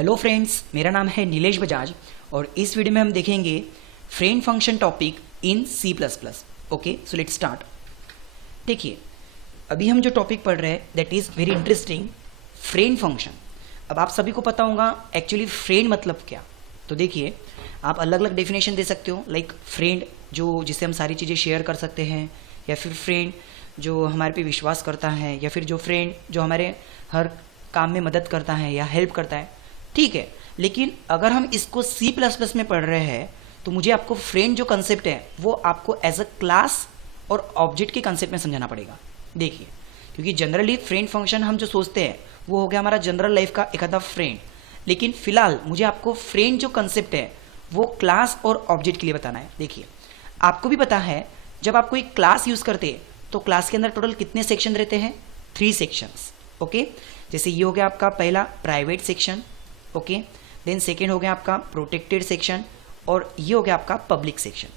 Hello friends, मेरा नाम है नीलेश बजाज और इस वीडियो में हम देखेंगे friend function topic in C++। Okay, so let's start. देखिए, अभी हम जो टॉपिक पढ़ रहे हैं that is very interesting, friend function. अब आप सभी को पता होगा एक्चुअली फ्रेंड मतलब क्या। तो देखिए, आप अलग अलग डेफिनेशन दे सकते हो, लाइक फ्रेंड जो जिससे हम सारी चीज़ें शेयर कर सकते हैं, या फिर फ्रेंड जो हमारे पे विश्वास करता है, या फिर जो फ्रेंड जो हमारे हर काम में मदद करता है या हेल्प करता है। ठीक है, लेकिन अगर हम इसको C++ में पढ़ रहे हैं तो मुझे आपको फ्रेंड जो कंसेप्ट है वो आपको एज अ क्लास और ऑब्जेक्ट के कंसेप्ट में समझाना पड़ेगा। देखिए, क्योंकि जनरली फ्रेंड फंक्शन हम जो सोचते हैं वो हो गया हमारा जनरल लाइफ का एक आधा फ्रेंड, लेकिन फिलहाल मुझे आपको फ्रेंड जो कंसेप्ट है वो क्लास और ऑब्जेक्ट के लिए बताना है। देखिए, आपको भी पता है जब आप कोई क्लास यूज करते हैं तो क्लास के अंदर टोटल कितने सेक्शन रहते हैं? 3 सेक्शंस। ओके, जैसे ये हो गया आपका पहला private section, okay, then second हो गया आपका प्रोटेक्टेड सेक्शन, और ये हो गया आपका पब्लिक सेक्शन।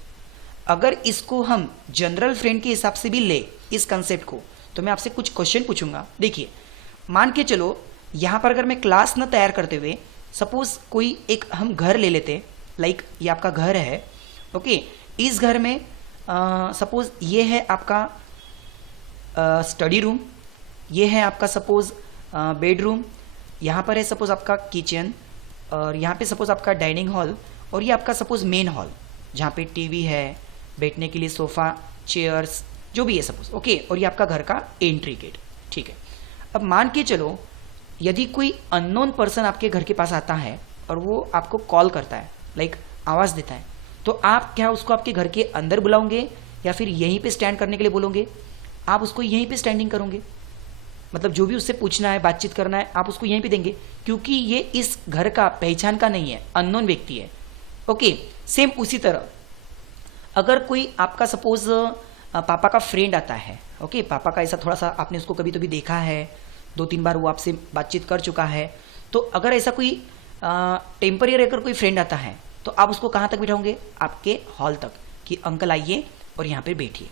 अगर इसको हम जनरल फ्रेंड के हिसाब से भी ले इस कंसेप्ट को, तो मैं आपसे कुछ क्वेश्चन पूछूंगा। देखिए, मान के चलो यहाँ पर अगर मैं क्लास न तैयार करते हुए सपोज कोई एक हम घर ले लेते, लाइक ये आपका घर है, ओके, इस घर में सपोज ये है आपका स्टडी रूम, ये है आपका सपोज बेडरूम, यहाँ पर है सपोज आपका किचन, और यहाँ पे सपोज आपका डाइनिंग हॉल, और ये आपका सपोज मेन हॉल जहाँ पे टीवी है, बैठने के लिए सोफ़ा, चेयर्स, जो भी है सपोज, ओके, और ये आपका घर का एंट्री गेट। ठीक है, अब मान के चलो यदि कोई अननोन पर्सन आपके घर के पास आता है और वो आपको कॉल करता है, लाइक आवाज़ देता है, तो आप क्या उसको आपके घर के अंदर बुलाओगे या फिर यहीं पे स्टैंड करने के लिए बोलोगे? आप उसको यहीं पे स्टैंडिंग करोगे, मतलब जो भी उससे पूछना है, बातचीत करना है, आप उसको यहीं पे देंगे, क्योंकि ये इस घर का पहचान का नहीं है, अननोन व्यक्ति है। ओके, सेम उसी तरह अगर कोई आपका सपोज पापा का फ्रेंड आता है, ओके, पापा का ऐसा थोड़ा सा आपने उसको कभी तो भी देखा है, 2-3 बार वो आपसे बातचीत कर चुका है, तो अगर ऐसा कोई टेम्पररी अगर कोई फ्रेंड आता है तो आप उसको कहाँ तक बिठाओगे? आपके हॉल तक, कि अंकल आइए और यहाँ पे बैठिए,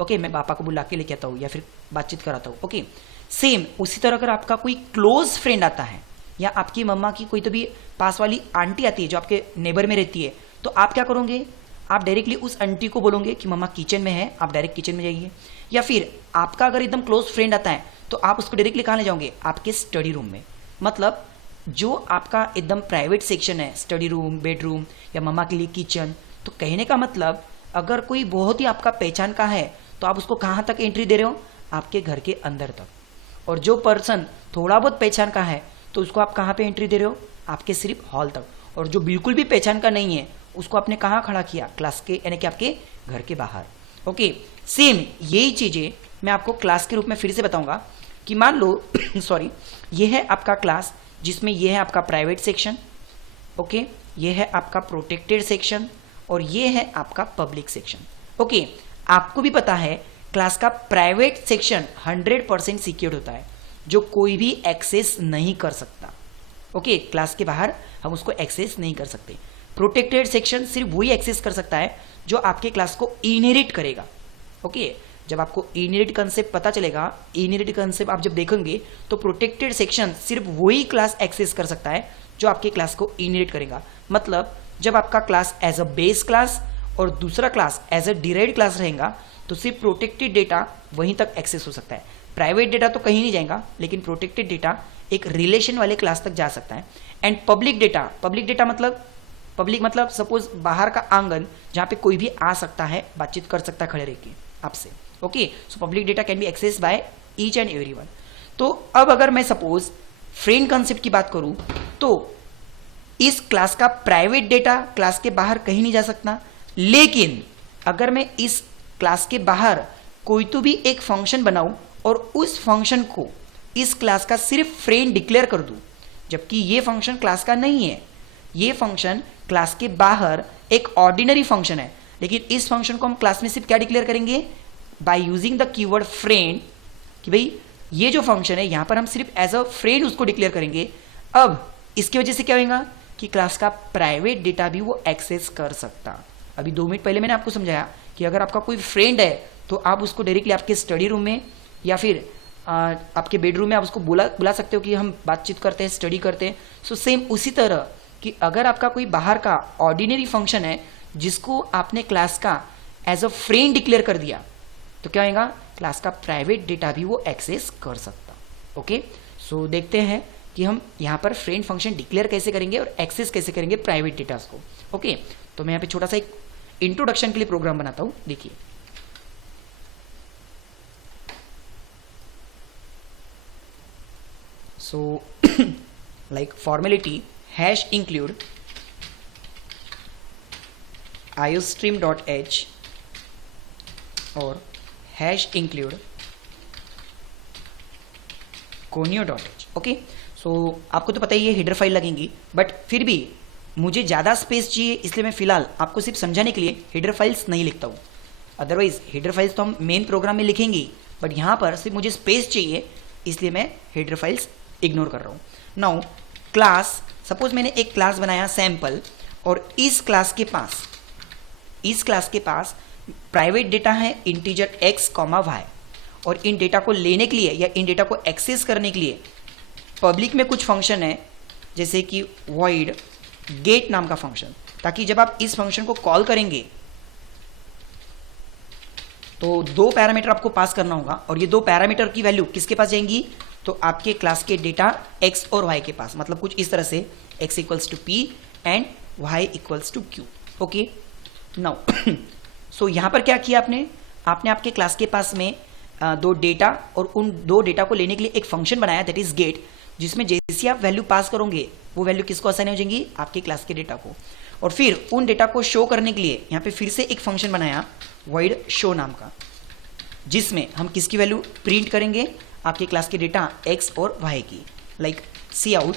ओके, मैं पापा को बुला के लेके आता हूँ या फिर बातचीत कराता हूँ। ओके, सेम उसी तरह अगर आपका कोई क्लोज फ्रेंड आता है या आपकी मम्मा की कोई तो भी पास वाली आंटी आती है जो आपके नेबर में रहती है, तो आप क्या करोगे? आप डायरेक्टली उस आंटी को बोलोगे कि मम्मा किचन में है, आप डायरेक्ट किचन में जाइए। या फिर आपका अगर एकदम क्लोज फ्रेंड आता है तो आप उसको डायरेक्टली कहाँ ले जाओगे? आपके स्टडी रूम में। मतलब जो आपका एकदम प्राइवेट सेक्शन है, स्टडी रूम, बेडरूम या मम्मा के लिए किचन, तो कहने का मतलब अगर कोई बहुत ही आपका पहचान का है तो आप उसको कहाँ तक एंट्री दे रहे हो? आपके घर के अंदर तक। और जो पर्सन थोड़ा बहुत पहचान का है तो उसको आप कहाँ पे एंट्री दे रहे हो? आपके सिर्फ हॉल तक। और जो बिल्कुल भी पहचान का नहीं है उसको आपने कहाँ खड़ा किया? क्लास के, यानी कि आपके घर के बाहर। ओके, सेम यही चीजें मैं आपको क्लास के रूप में फिर से बताऊंगा कि मान लो सॉरी, ये है आपका क्लास जिसमें ये है आपका प्राइवेट सेक्शन, ओके, ये है आपका प्रोटेक्टेड सेक्शन, और ये है आपका पब्लिक सेक्शन। ओके, आपको भी पता है क्लास का प्राइवेट सेक्शन 100% सिक्योर्ड होता है, जो कोई भी एक्सेस नहीं कर सकता। ओके, क्लास के बाहर हम उसको एक्सेस नहीं कर सकते। प्रोटेक्टेड सेक्शन सिर्फ वही एक्सेस कर सकता है जो आपके क्लास को इनहेरिट करेगा। ओके, जब आपको इनहेरिट कंसेप्ट पता चलेगा, इनहेरिट कंसेप्ट आप जब देखेंगे तो प्रोटेक्टेड सेक्शन सिर्फ वही क्लास एक्सेस कर सकता है जो आपके क्लास को इनहेरिट करेगा। मतलब जब आपका class as a base class और दूसरा class as a derived class रहेगा तो सिर्फ प्रोटेक्टेड डेटा वहीं तक एक्सेस हो सकता है। प्राइवेट डेटा तो कहीं नहीं जाएगा, लेकिन प्रोटेक्टेड डेटा एक रिलेशन वाले क्लास तक जा सकता है। एंड पब्लिक डेटा मतलब सपोज बाहर का आंगन जहाँ पे कोई भी आ सकता है, बातचीत कर सकता है खड़े रह के आपसे। Okay, so public data can be access by each and everyone. तो अब अगर मैं सपोज फ्रेंड कंसेप्ट की बात करूं तो इस क्लास का प्राइवेट डेटा क्लास के बाहर कहीं नहीं जा सकता, लेकिन अगर मैं इस क्लास के बाहर कोई तो भी एक फंक्शन बनाऊं और उस फंक्शन को इस क्लास का सिर्फ फ्रेंड डिक्लेयर कर दूं, जबकि ये फंक्शन क्लास का नहीं है, ये फंक्शन क्लास के बाहर एक ऑर्डिनरी फंक्शन है, लेकिन इस फंक्शन को हम क्लास में सिर्फ क्या डिक्लेयर करेंगे? By using the keyword friend, कि भाई ये जो फंक्शन है यहां पर हम सिर्फ एज अ फ्रेंड उसको डिक्लेयर करेंगे। अब इसकी वजह से क्या होगा कि क्लास का प्राइवेट डेटा भी वो एक्सेस कर सकता। अभी 2 मिनट पहले मैंने आपको समझाया कि अगर आपका कोई फ्रेंड है तो आप उसको डायरेक्टली आपके स्टडी रूम में या फिर आपके बेडरूम में आप उसको बुला सकते हो कि हम बातचीत करते हैं, स्टडी करते हैं। सो सेम उसी तरह कि अगर आपका कोई बाहर का ऑर्डिनरी फंक्शन है जिसको आपने क्लास का एज अ फ्रेंड डिक्लेयर कर दिया, तो क्या होगा, क्लास का प्राइवेट डेटा भी वो एक्सेस कर सकता। ओके, सो देखते हैं कि हम यहाँ पर फ्रेंड फंक्शन डिक्लेयर कैसे करेंगे और एक्सेस कैसे करेंगे प्राइवेट डेटा को। ओके, तो मैं यहाँ पे छोटा सा एक इंट्रोडक्शन के लिए प्रोग्राम बनाता हूँ। देखिए, so like formality hash include iostream.h और हैश इंक्लूड conio.h। ओके, सो आपको तो पता ही है हेडर फाइल लगेंगी, बट फिर भी मुझे ज़्यादा स्पेस चाहिए, इसलिए मैं फिलहाल आपको सिर्फ समझाने के लिए हेडर फाइल्स नहीं लिखता हूँ। अदरवाइज हेडर फाइल्स तो हम मेन प्रोग्राम में लिखेंगे, बट यहाँ पर सिर्फ मुझे स्पेस चाहिए, इसलिए मैं हेडर फाइल्स इग्नोर कर रहा हूँ। नाउ क्लास, सपोज मैंने एक क्लास बनाया सैम्पल, और इस क्लास के पास प्राइवेट डेटा है इंटीजर x, y, और इन डेटा को लेने के लिए या इन डेटा को एक्सेस करने के लिए पब्लिक में कुछ फंक्शन है, जैसे कि void get नाम का फंक्शन, ताकि जब आप इस फंक्शन को कॉल करेंगे तो दो पैरामीटर आपको पास करना होगा, और ये दो पैरामीटर की वैल्यू किसके पास जाएंगी, तो आपके क्लास के डेटा x और y के पास, मतलब कुछ इस तरह से x equals to p and y equals to q। Okay, now so यहाँ पर क्या किया आपने आपके क्लास के पास में दो डेटा, और उन दो डेटा को लेने के लिए एक फंक्शन बनाया, दैट इज गेट, जिसमें जैसे आप वैल्यू पास करोगे वो वैल्यू किसको असाइन हो जाएंगी, आपके क्लास के डेटा को। और फिर उन डेटा को शो करने के लिए यहाँ पे फिर से एक फंक्शन बनाया void show नाम का, जिसमें हम किसकी वैल्यू प्रिंट करेंगे, आपके क्लास के डेटा x और y की। लाइक सी आउट,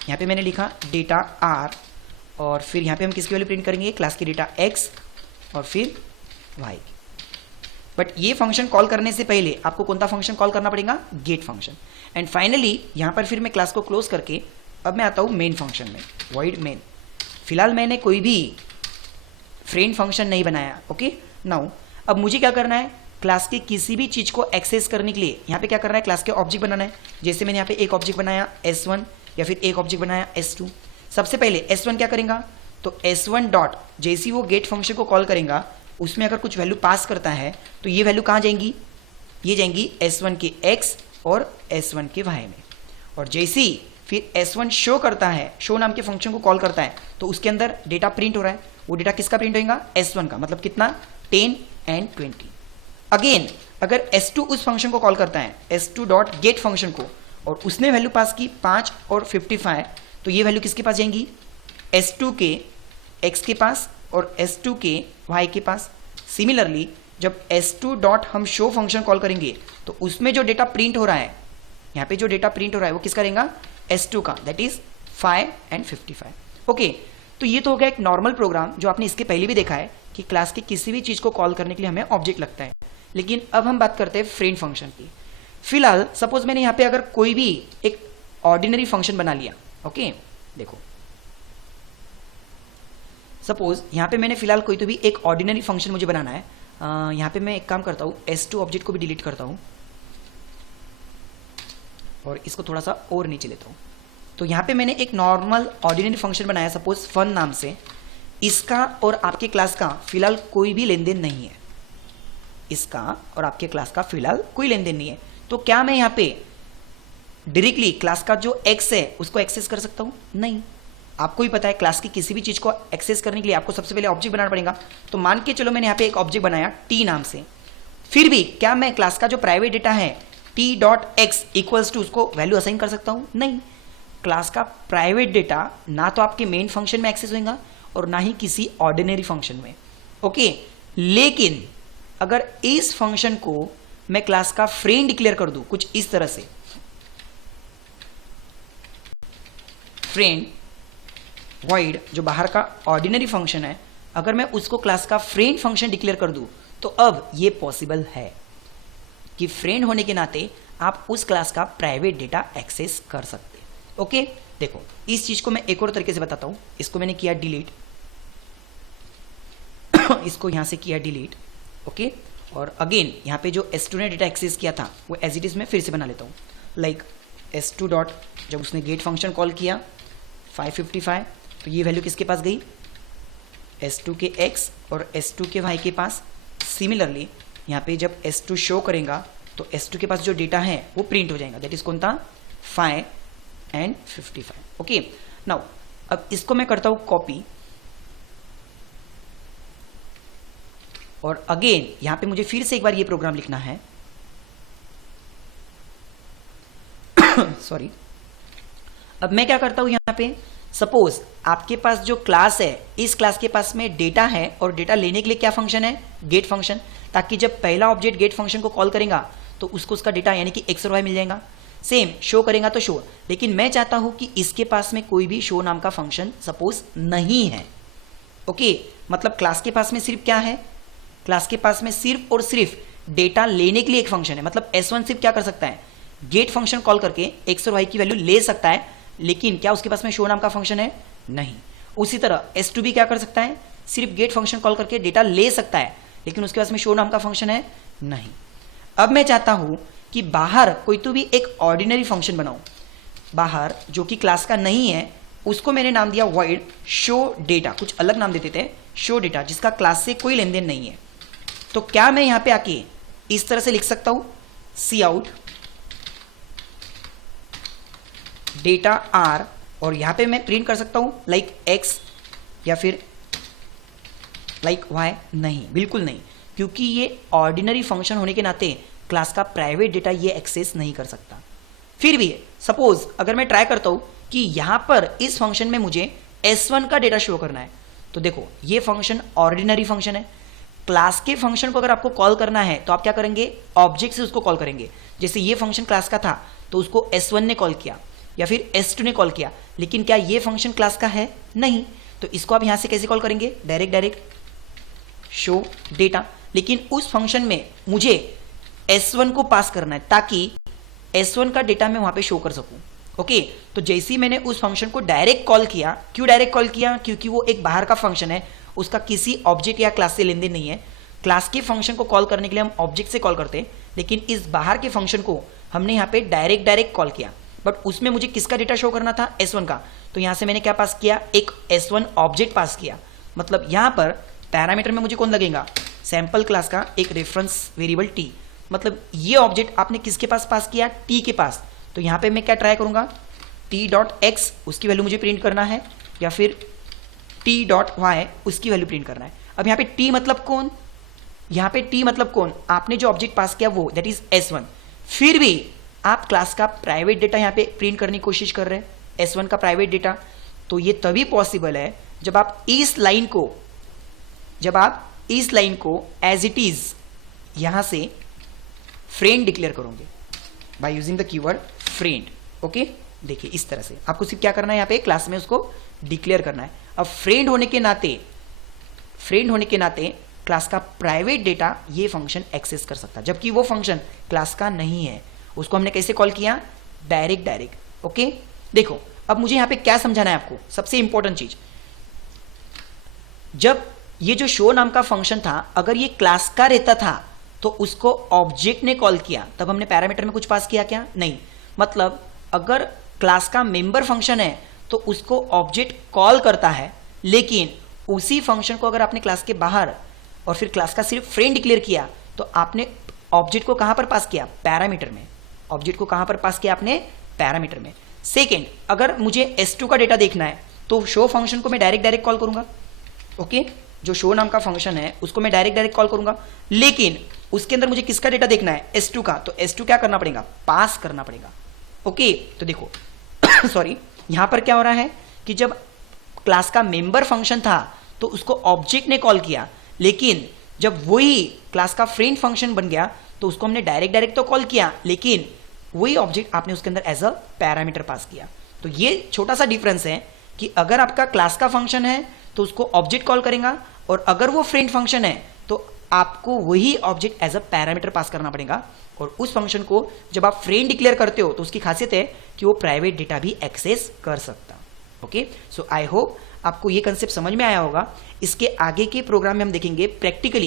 यहाँ पे मैंने लिखा डेटा r, और फिर यहाँ पे हम किसकी वैल्यू प्रिंट करेंगे, क्लास के डेटा x और फिर y। बट ये फंक्शन कॉल करने से पहले आपको कौन सा फंक्शन कॉल करना पड़ेगा, गेट फंक्शन। एंड फाइनली यहाँ पर फिर मैं क्लास को क्लोज करके अब मैं आता हूँ मेन फंक्शन में, void main। फिलहाल मैंने कोई भी फ्रेंड फंक्शन नहीं बनाया। ओके, नाउ अब मुझे क्या करना है, क्लास के किसी भी चीज को एक्सेस करने के लिए यहाँ पे क्या करना है, क्लास के ऑब्जेक्ट बनाना है। जैसे मैंने यहाँ पे एक ऑब्जेक्ट बनाया s1, या फिर एक ऑब्जेक्ट बनाया s2। सबसे पहले s1 क्या करेगा, तो s1 डॉट, जैसे वो गेट फंक्शन को कॉल करेगा उसमें अगर कुछ वैल्यू पास करता है तो ये वैल्यू कहाँ जाएंगी, ये जाएंगी s1 के x और s1 के y में। और जैसे ही फिर s1 शो करता है, शो नाम के फंक्शन को कॉल करता है, तो उसके अंदर डेटा प्रिंट हो रहा है। वो डेटा किसका प्रिंट होगा, s1 का, मतलब कितना, 10 एंड 20। अगेन अगर s2 उस फंक्शन को कॉल करता है, s2 डॉट गेट फंक्शन को, और उसने वैल्यू पास की 5 और 55, तो ये वैल्यू किसके पास जाएंगी, s2 के x के पास और s2 के y के पास। सिमिलरली जब s2 डॉट हम शो फंक्शन कॉल करेंगे तो उसमें जो डेटा प्रिंट हो रहा है, यहाँ पे जो डेटा प्रिंट हो रहा है वो किसका रहेगा, s2 का, दैट इज 5 एंड 55। ओके, तो ये तो हो गया एक नॉर्मल प्रोग्राम जो आपने इसके पहले भी देखा है कि क्लास की किसी भी चीज को कॉल करने के लिए हमें ऑब्जेक्ट लगता है। लेकिन अब हम बात करते हैं फ्रेंड फंक्शन की। फिलहाल सपोज मैंने यहाँ पे अगर कोई भी एक ऑर्डिनरी फंक्शन बना लिया। ओके, देखो सपोज यहाँ पे मैंने फिलहाल कोई तो भी एक ऑर्डिनरी फंक्शन मुझे बनाना है। यहाँ पे मैं एक काम करता हूँ, s2 ऑब्जेक्ट को भी डिलीट करता हूँ और इसको थोड़ा सा और नीचे लेता हूँ। तो यहाँ पे मैंने एक नॉर्मल ऑर्डिनरी फंक्शन बनाया सपोज फन नाम से। इसका और आपके क्लास का फिलहाल कोई भी लेन देन नहीं है, इसका और आपके क्लास का फिलहाल कोई लेन देन नहीं है। तो क्या मैं यहाँ पे डायरेक्टली क्लास का जो x है उसको एक्सेस कर सकता हूँ? नहीं। आपको ही पता है क्लास की किसी भी चीज को एक्सेस करने के लिए आपको सबसे पहले ऑब्जेक्ट बनाना पड़ेगा। तो मान के चलो मैंने यहाँ पे एक ऑब्जेक्ट बनाया t नाम से, फिर भी क्या मैं क्लास का जो प्राइवेट डेटा है t dot x equals to उसको वैल्यू असाइन कर सकता हूँ? नहीं। क्लास का प्राइवेट डेटा ना तो आपके मेन फंक्शन में एक्सेस होगा और ना ही किसी ऑर्डिनरी फंक्शन में। ओके, लेकिन अगर इस फंक्शन को मैं क्लास का फ्रेंड डिक्लेयर कर दूं कुछ इस तरह से, फ्रेंड void जो बाहर का ऑर्डिनरी फंक्शन है, अगर मैं उसको क्लास का फ्रेंड फंक्शन डिक्लेयर कर दूं तो अब ये पॉसिबल है कि फ्रेंड होने के नाते आप उस क्लास का प्राइवेट डेटा एक्सेस कर सकते। ओके, देखो इस चीज को मैं एक और तरीके से बताता हूं। इसको मैंने किया डिलीट इसको यहां से किया डिलीट। ओके, और अगेन यहाँ पे जो S2 ने डेटा एक्सेस किया था वो एज इट इज मैं फिर से बना लेता हूँ, लाइक S2 डॉट, जब उसने गेट फंक्शन कॉल किया 555, तो ये वैल्यू किसके पास गई, S2 के x और S2 के y के पास। सिमिलरली यहाँ पे जब S2 शो करेगा तो S2 के पास जो डेटा है वो प्रिंट हो जाएगा, दैट इज कौन था, 5 and 55। ओके, नाउ अब इसको मैं करता हूँ कॉपी, और अगेन यहाँ पे मुझे फिर से एक बार ये प्रोग्राम लिखना है सॉरी। अब मैं क्या करता हूँ यहाँ पे, सपोज आपके पास जो क्लास है, इस क्लास के पास में डेटा है और डेटा लेने के लिए क्या फंक्शन है, गेट फंक्शन, ताकि जब पहला ऑब्जेक्ट गेट फंक्शन को कॉल करेगा तो उसको उसका डेटा यानी कि x और y मिल जाएगा। सेम शो करेगा तो शो, लेकिन मैं चाहता हूं कि इसके पास में कोई भी शो नाम का फंक्शन सपोज नहीं है। ओके, मतलब क्लास के पास में सिर्फ क्या है, क्लास के पास में सिर्फ और सिर्फ डेटा लेने के लिए एक फंक्शन है। मतलब S1 सिर्फ क्या कर सकता है, गेट फंक्शन कॉल करके x और y की वैल्यू ले सकता है, लेकिन क्या उसके पास में शो नाम का फंक्शन है, नहीं। उसी तरह S2 भी क्या कर सकता है, सिर्फ गेट फंक्शन कॉल करके डेटा ले सकता है, लेकिन उसके पास में शो नाम का फंक्शन है, नहीं। अब मैं चाहता हूं कि बाहर कोई तो भी एक ऑर्डिनरी फंक्शन बनाऊं, बाहर जो कि क्लास का नहीं है, उसको मैंने नाम दिया void शो डेटा, कुछ अलग नाम देते थे, शो डेटा, जिसका क्लास से कोई लेन देन नहीं है। तो क्या मैं यहां पे आके इस तरह से लिख सकता हूं, सी आउट डेटा आर, और यहां पे मैं प्रिंट कर सकता हूं लाइक x या फिर लाइक y, नहीं, बिल्कुल नहीं, क्योंकि ये ऑर्डिनरी फंक्शन होने के नाते क्लास का प्राइवेट डेटा ये एक्सेस नहीं कर सकता। फिर भी सपोज अगर मैं ट्राई करता हूं कि यहां पर इस फंक्शन में मुझे S1 का डेटा शो करना है, तो देखो ये फंक्शन ऑर्डिनरी फंक्शन है। क्लास के फंक्शन को अगर आपको कॉल करना है तो आप क्या करेंगे, ऑब्जेक्ट से उसको कॉल करेंगे। जैसे ये फंक्शन क्लास का था तो उसको S1 ने कॉल किया या फिर S2 ने कॉल किया, लेकिन क्या ये फंक्शन क्लास का है, नहीं। तो इसको आप यहां से कैसे कॉल करेंगे, डायरेक्ट शो डेटा, लेकिन उस फंक्शन में मुझे S1 को पास करना है ताकि S1 का डेटा मैं वहां पे शो कर सकूं। ओके, तो जैसे ही मैंने उस फंक्शन को डायरेक्ट कॉल किया, क्यों डायरेक्ट कॉल किया, क्योंकि वो एक बाहर का फंक्शन है, उसका किसी ऑब्जेक्ट या क्लास से लेन देन नहीं है। क्लास के फंक्शन को कॉल करने के लिए हम ऑब्जेक्ट से कॉल करते हैं, लेकिन इस बाहर के फंक्शन को हमने यहाँ पे डायरेक्ट कॉल किया, बट उसमें मुझे किसका डेटा शो करना था, S1 का। तो यहां से मैंने क्या पास किया, एक S1 ऑब्जेक्ट पास किया। मतलब यहां पर पैरामीटर में मुझे कौन लगेगा, सैंपल क्लास का एक रेफरेंस वेरिएबल t। मतलब ये ऑब्जेक्ट आपने किसके पास किया, t के पास। तो यहां पे मैं क्या ट्राई करूंगा, t.x उसकी वैल्यू मुझे प्रिंट करना है, या फिर t.y उसकी वैल्यू प्रिंट करना है। अब यहाँ पे t मतलब कौन, यहाँ पे t मतलब कौन, आपने जो ऑब्जेक्ट पास किया वो, दैट इज S1। फिर भी आप क्लास का प्राइवेट डेटा यहाँ पे प्रिंट करने की कोशिश कर रहे हैं, S1 का प्राइवेट डेटा। तो ये तभी पॉसिबल है जब आप इस लाइन को एज इट इज यहां से फ्रेंड डिक्लेयर करोगे by using the keyword friend. Okay, देखिए इस तरह से आपको सिर्फ क्या करना है, यहाँ पे क्लास में उसको डिक्लेयर करना है। अब फ्रेंड होने के नाते क्लास का प्राइवेट डेटा ये फंक्शन एक्सेस कर सकता है, जबकि वो फंक्शन क्लास का नहीं है। उसको हमने कैसे कॉल किया, डायरेक्ट। ओके, देखो अब मुझे यहाँ पे क्या समझाना है आपको, सबसे इंपॉर्टेंट चीज, जब ये जो शो नाम का फंक्शन था, अगर ये क्लास का रहता था तो उसको ऑब्जेक्ट ने कॉल किया, तब हमने पैरामीटर में कुछ पास किया क्या, नहीं। मतलब अगर क्लास का मेंबर फंक्शन है तो उसको ऑब्जेक्ट कॉल करता है, लेकिन उसी फंक्शन को अगर आपने क्लास के बाहर और फिर क्लास का सिर्फ फ्रेंड डिक्लेयर किया तो आपने ऑब्जेक्ट को कहां पर पास किया, पैरामीटर में। ऑब्जेक्ट को कहां पर पास किया आपने, पैरामीटर में। सेकेंड, अगर मुझे S2 का डेटा देखना है तो शो फंक्शन को मैं डायरेक्ट कॉल करूंगा। ओके, जो शो नाम का फंक्शन है उसको मैं डायरेक्ट कॉल करूंगा, लेकिन उसके अंदर मुझे किसका डेटा देखना है, S2 का। तो S2 क्या करना पड़ेगा, पास करना पड़ेगा। ओके, तो देखो सॉरी, यहां पर क्या हो रहा है कि जब क्लास का मेंबर फंक्शन था तो उसको ऑब्जेक्ट ने कॉल किया, लेकिन जब वही क्लास का फ्रेंड फंक्शन बन गया तो उसको हमने डायरेक्ट तो कॉल किया, लेकिन वही ऑब्जेक्ट आपने उसके अंदर एज अ पैरामीटर पास किया। तो ये छोटा सा डिफरेंस है कि अगर आपका क्लास का फंक्शन है तो उसको ऑब्जेक्ट कॉल करेगा, और अगर वो फ्रेंड फंक्शन है तो आपको वही object as a parameter pass करना पड़ेगा। और उस फंक्शन को जब आप फ्रेंड डिक्लेयर करते हो तो उसकी खासियत है कि वो प्राइवेट डेटा भी एक्सेस कर सकता। ओके, सो आई होप आपको ये कंसेप्ट समझ में आया होगा। इसके आगे के प्रोग्राम में हम देखेंगे प्रैक्टिकली